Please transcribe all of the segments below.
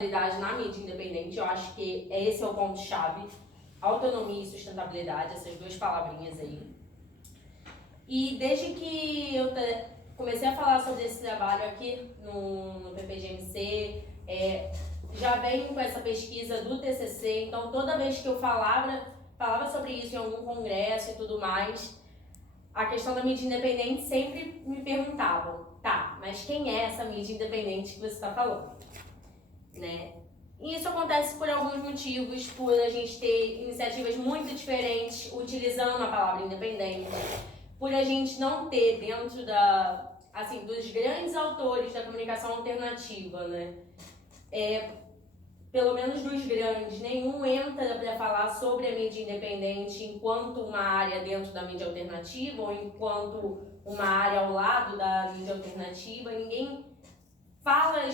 Na mídia independente, eu acho que esse é o ponto-chave, autonomia e sustentabilidade, essas duas palavrinhas aí. E desde que eu comecei a falar sobre esse trabalho aqui no PPGMC, já venho com essa pesquisa do TCC, então toda vez que eu falava sobre isso em algum congresso e tudo mais, a questão da mídia independente sempre me perguntavam, tá, mas quem é essa mídia independente que você está falando? Né? E isso acontece por alguns motivos, por a gente ter iniciativas muito diferentes utilizando a palavra independente, por a gente não ter dentro dos grandes autores da comunicação alternativa, né? Pelo menos dos grandes, nenhum entra para falar sobre a mídia independente enquanto uma área dentro da mídia alternativa ou enquanto uma área ao lado da mídia alternativa. Ninguém fala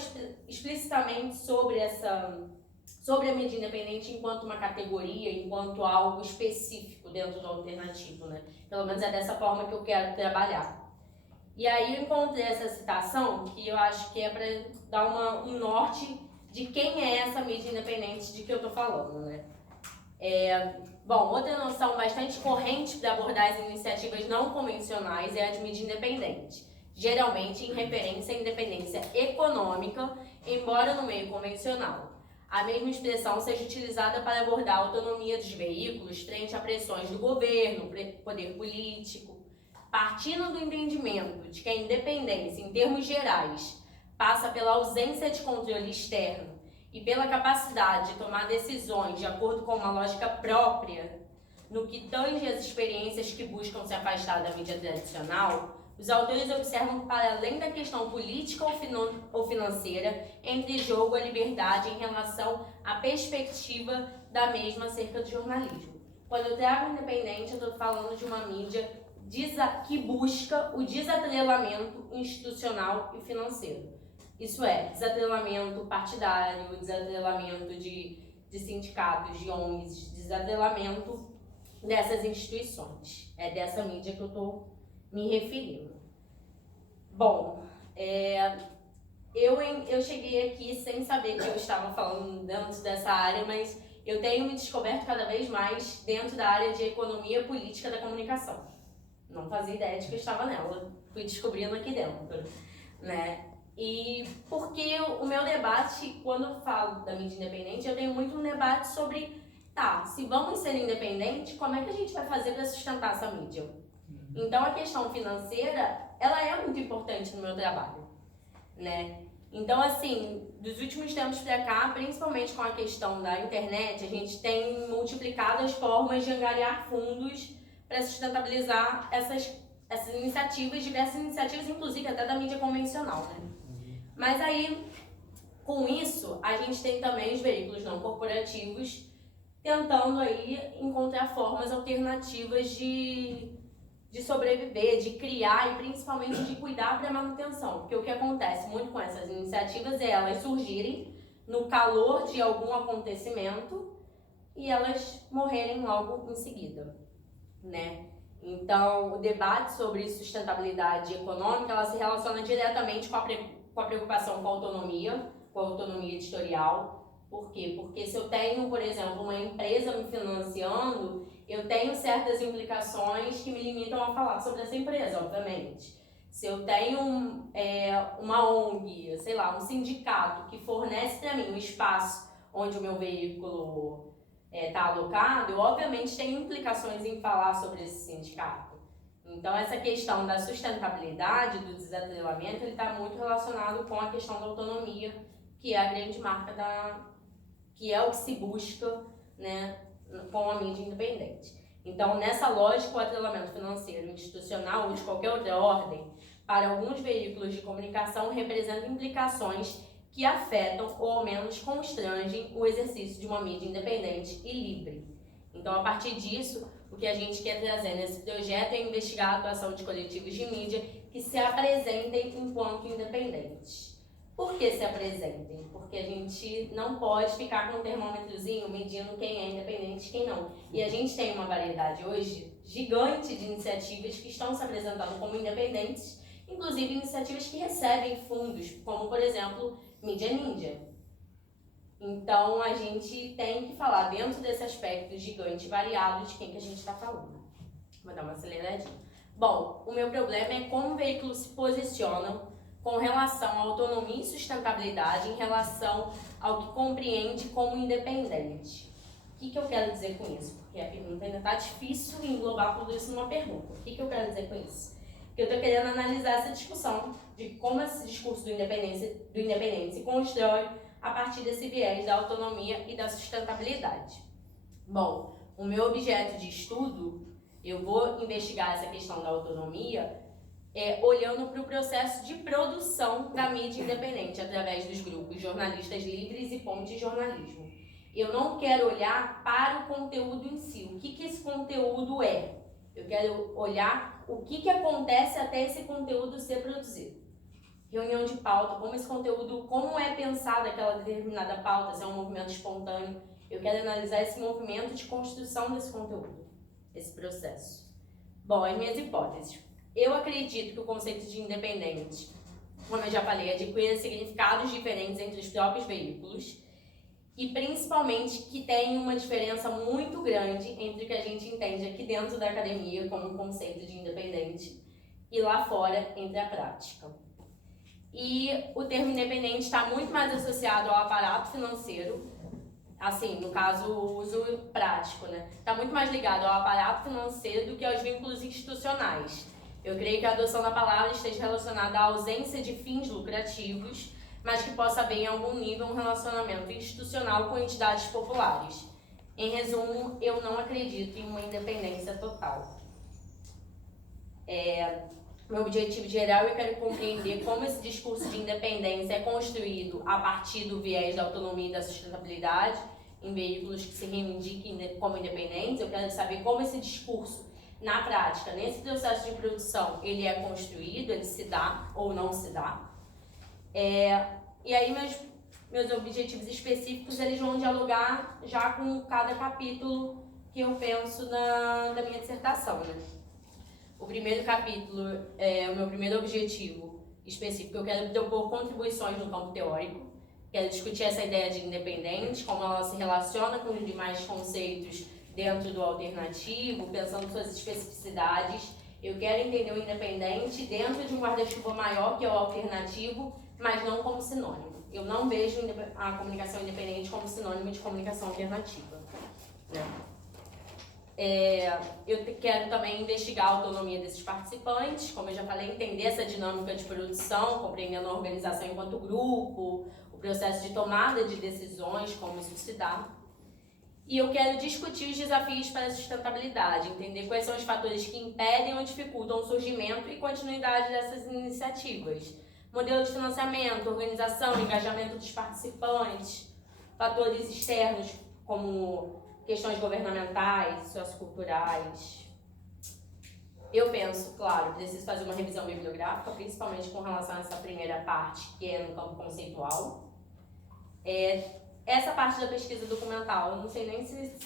explicitamente sobre a mídia independente enquanto uma categoria, enquanto algo específico dentro do alternativo, né? Pelo menos é dessa forma que eu quero trabalhar. E aí eu encontrei essa citação que eu acho que é para dar um norte de quem é essa mídia independente de que eu estou falando, né? Outra noção bastante corrente para abordar as iniciativas não convencionais é a de mídia independente, geralmente em referência à independência econômica, embora no meio convencional. A mesma expressão seja utilizada para abordar a autonomia dos veículos frente a pressões do governo, poder político, partindo do entendimento de que a independência, em termos gerais, passa pela ausência de controle externo e pela capacidade de tomar decisões de acordo com uma lógica própria, no que tange as experiências que buscam se afastar da mídia tradicional, os autores observam que, para além da questão política ou financeira, entra em jogo a liberdade em relação à perspectiva da mesma acerca do jornalismo. Quando eu trago independente, eu estou falando de uma mídia que busca o desatrelamento institucional e financeiro. Isso é, desatrelamento partidário, desatrelamento de sindicatos, de ONGs, desatrelamento dessas instituições. É dessa mídia que eu estou me referindo. Eu cheguei aqui sem saber que eu estava falando dentro dessa área, mas eu tenho me descoberto cada vez mais dentro da área de economia política da comunicação. Não fazia ideia de que eu estava nela, fui descobrindo aqui dentro, né? E porque o meu debate, quando eu falo da mídia independente, eu tenho muito um debate sobre, se vamos ser independentes, como é que a gente vai fazer para sustentar essa mídia? Então a questão financeira, ela é muito importante no meu trabalho, né? Então, assim, dos últimos tempos para cá, principalmente com a questão da internet, a gente tem multiplicado as formas de angariar fundos para sustentabilizar essas iniciativas, diversas iniciativas, inclusive até da mídia convencional, né? Mas aí, com isso, a gente tem também os veículos não corporativos tentando aí encontrar formas alternativas de sobreviver, de criar e principalmente de cuidar para a manutenção. Porque o que acontece muito com essas iniciativas é elas surgirem no calor de algum acontecimento e elas morrerem logo em seguida, né? Então, o debate sobre sustentabilidade econômica, ela se relaciona diretamente com a preocupação com a autonomia editorial. Por quê? Porque se eu tenho, por exemplo, uma empresa me financiando, eu tenho certas implicações que me limitam a falar sobre essa empresa, obviamente. Se eu tenho uma ONG, sei lá, um sindicato que fornece para mim um espaço onde o meu veículo está alocado, eu obviamente tenho implicações em falar sobre esse sindicato. Então, essa questão da sustentabilidade, do desatrelamento, ele está muito relacionado com a questão da autonomia, que é a grande marca que é o que se busca, né, com a mídia independente. Então, nessa lógica, o atrelamento financeiro, institucional ou de qualquer outra ordem, para alguns veículos de comunicação, representa implicações que afetam ou ao menos constrangem o exercício de uma mídia independente e livre. Então, a partir disso, o que a gente quer trazer nesse projeto é investigar a atuação de coletivos de mídia que se apresentem enquanto independentes. Por que se apresentem? Porque a gente não pode ficar com um termômetrozinho medindo quem é independente e quem não. E a gente tem uma variedade hoje gigante de iniciativas que estão se apresentando como independentes, inclusive iniciativas que recebem fundos, como, por exemplo, Mídia Ninja. Então, a gente tem que falar dentro desse aspecto gigante e variado de quem que a gente está falando. Vou dar uma aceleradinha. Bom, o meu problema é como veículos se posicionam com relação à autonomia e sustentabilidade em relação ao que compreende como independente. O que eu quero dizer com isso? Porque a pergunta ainda está difícil englobar tudo isso numa pergunta. O que eu quero dizer com isso? Que eu estou querendo analisar essa discussão de como esse discurso do independente se constrói a partir desse viés da autonomia e da sustentabilidade. Bom, o meu objeto de estudo, eu vou investigar essa questão da autonomia olhando para o processo de produção da mídia independente através dos grupos Jornalistas Livres e Ponte Jornalismo. Eu não quero olhar para o conteúdo em si, o que esse conteúdo é. Eu quero olhar o que acontece até esse conteúdo ser produzido. Reunião de pauta, como esse conteúdo, como é pensada aquela determinada pauta, se é um movimento espontâneo. Eu quero analisar esse movimento de construção desse conteúdo, esse processo. Bom, as minhas hipóteses. Eu acredito que o conceito de independente, como eu já falei, adquire significados diferentes entre os próprios veículos e principalmente que tem uma diferença muito grande entre o que a gente entende aqui dentro da academia como um conceito de independente e lá fora entre a prática. E o termo independente está muito mais associado ao aparato financeiro, assim, no caso, o uso prático, né? Está muito mais ligado ao aparato financeiro do que aos vínculos institucionais. Eu creio que a adoção da palavra esteja relacionada à ausência de fins lucrativos, mas que possa haver em algum nível um relacionamento institucional com entidades populares. Em resumo, eu não acredito em uma independência total. Meu objetivo geral, eu quero compreender como esse discurso de independência é construído a partir do viés da autonomia e da sustentabilidade em veículos que se reivindiquem como independentes. Eu quero saber como esse discurso, na prática, nesse processo de produção, ele é construído, ele se dá ou não se dá. E aí meus objetivos específicos, eles vão dialogar já com cada capítulo que eu penso na minha dissertação, né? O primeiro capítulo, o meu primeiro objetivo específico, eu quero propor contribuições no campo teórico, quero discutir essa ideia de independente, como ela se relaciona com os demais conceitos dentro do alternativo, pensando suas especificidades. Eu quero entender o independente dentro de um guarda-chuva maior, que é o alternativo, mas não como sinônimo. Eu não vejo a comunicação independente como sinônimo de comunicação alternativa, né? Eu quero também investigar a autonomia desses participantes, como eu já falei, entender essa dinâmica de produção, compreendendo a organização enquanto grupo, o processo de tomada de decisões, como isso se dá. E eu quero discutir os desafios para a sustentabilidade, entender quais são os fatores que impedem ou dificultam o surgimento e continuidade dessas iniciativas. Modelo de financiamento, organização, engajamento dos participantes, fatores externos como questões governamentais, socioculturais. Eu penso, claro, preciso fazer uma revisão bibliográfica, principalmente com relação a essa primeira parte, que é no campo conceitual. Essa parte da pesquisa documental, eu não sei nem se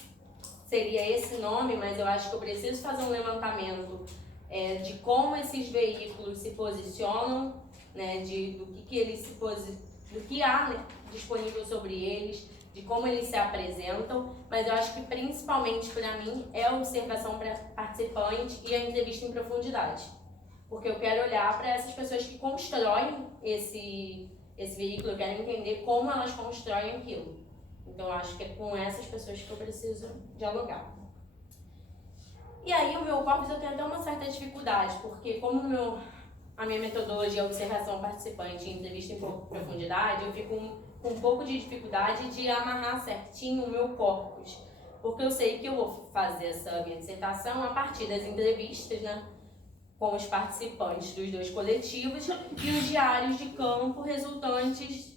seria esse nome, mas eu acho que eu preciso fazer um levantamento de como esses veículos se posicionam, né, do que há, né, disponível sobre eles, de como eles se apresentam, mas eu acho que principalmente para mim é a observação participante e a entrevista em profundidade, porque eu quero olhar para essas pessoas que constroem esse veículo, eu quero entender como elas constroem aquilo. Então eu acho que é com essas pessoas que eu preciso dialogar. E aí o meu corpus eu tenho até uma certa dificuldade, porque como a minha metodologia é observação participante e entrevista em profundidade, eu fico com um pouco de dificuldade de amarrar certinho o meu corpus, porque eu sei que eu vou fazer essa minha dissertação a partir das entrevistas, né, com os participantes dos dois coletivos e os diários de campo resultantes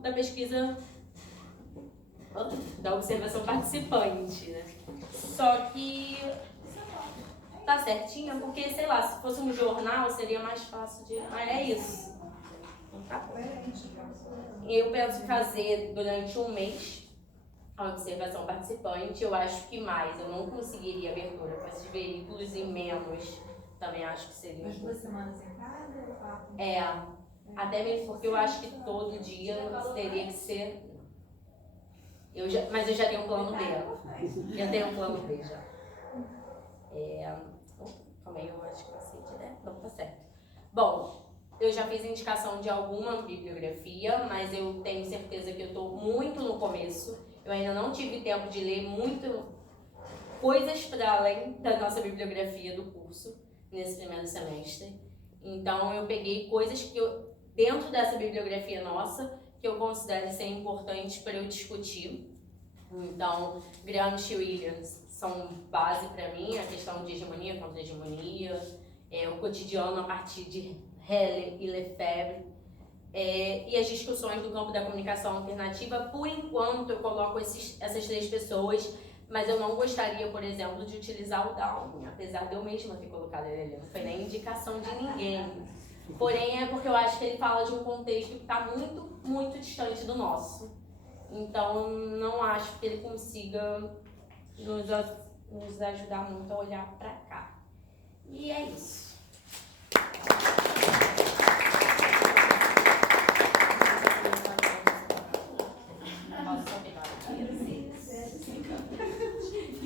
da pesquisa da observação participante, né? Só que tá certinho, porque, sei lá, se fosse um jornal seria mais fácil de... é isso. Tá. Eu penso em fazer durante um mês a observação participante. Eu acho que mais, eu não conseguiria abertura com esses veículos e menos também acho que seria. Mas 2 semanas em cada? Até mesmo porque eu acho que todo dia teria que ser. Mas eu já tenho um plano B. Já tenho um plano B já. Calma aí, eu acho que eu aceitei, né? Não, tá certo. Bom, eu já fiz indicação de alguma bibliografia, mas eu tenho certeza que eu estou muito no começo. Eu ainda não tive tempo de ler muito coisas para além da nossa bibliografia do curso nesse primeiro semestre. Então eu peguei coisas que dentro dessa bibliografia nossa, que eu considero ser importantes para eu discutir. Então, Gramsci e Williams são base para mim, a questão de hegemonia contra hegemonia, o cotidiano a partir de Heller e Lefebvre, e as discussões do campo da comunicação alternativa. Por enquanto, eu coloco essas 3 pessoas, mas eu não gostaria, por exemplo, de utilizar o Downing, apesar de eu mesma ter colocado ele ali, não foi nem indicação de ninguém. Porém, é porque eu acho que ele fala de um contexto que está muito, muito distante do nosso. Então, não acho que ele consiga nos ajudar muito a olhar para cá. E é isso.